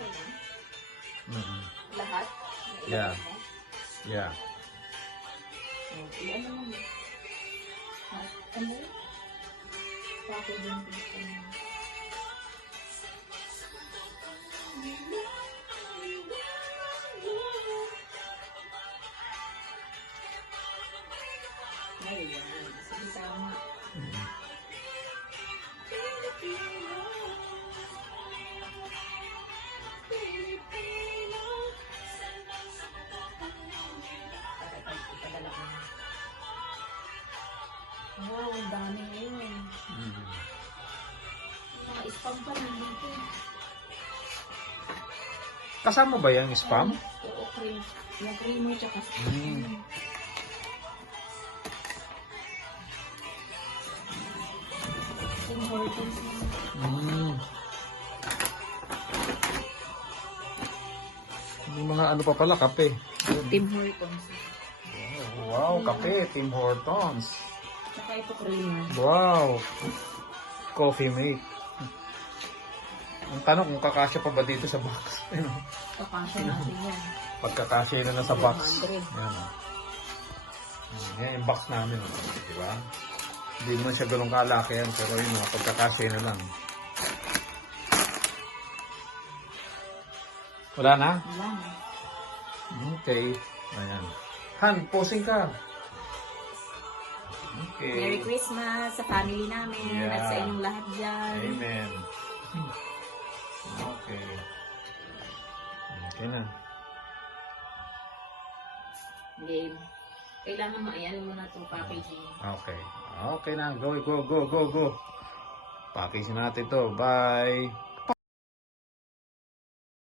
mo na? Mm-hmm. Lahat? Yeah. Mo? Yeah. Okay, ano mo? Ano? Packaging dito mo. Ayan. Sige, tama. Mm-hmm. mm-hmm. Wow, ang dami ngayon. Mm. Mga spam pa rin dito. Kasama ba yung spam? Oo, cream. Yung creamer tsaka Mm. Tim Hortons na. Mm. May mga ano pa pala, kape. Tim Hortons. Wow, kape, Tim Hortons. Tsaka ito creamer. Wow. Coffee mate. Ang tanong kung kakasya pa ba dito sa box. Ano? Kakasya natin yan. Pagkakasya na na sa box. 100. Yan. Yan yung box namin. oh. Di ba? Hindi naman siya ganun kalaki yan. Pero yun, mga pagkakasya na lang. Wala na? Wala na. Okay. Ayan. Han, posing ka. Okay. Merry Christmas sa family namin Yeah. at sa inyong lahat dyan. Amen. Okay. Okay na. Game. Kailangan maiano mo na itong packaging. Okay. Okay na. Go, go, go, go, go. Package natin to. Bye.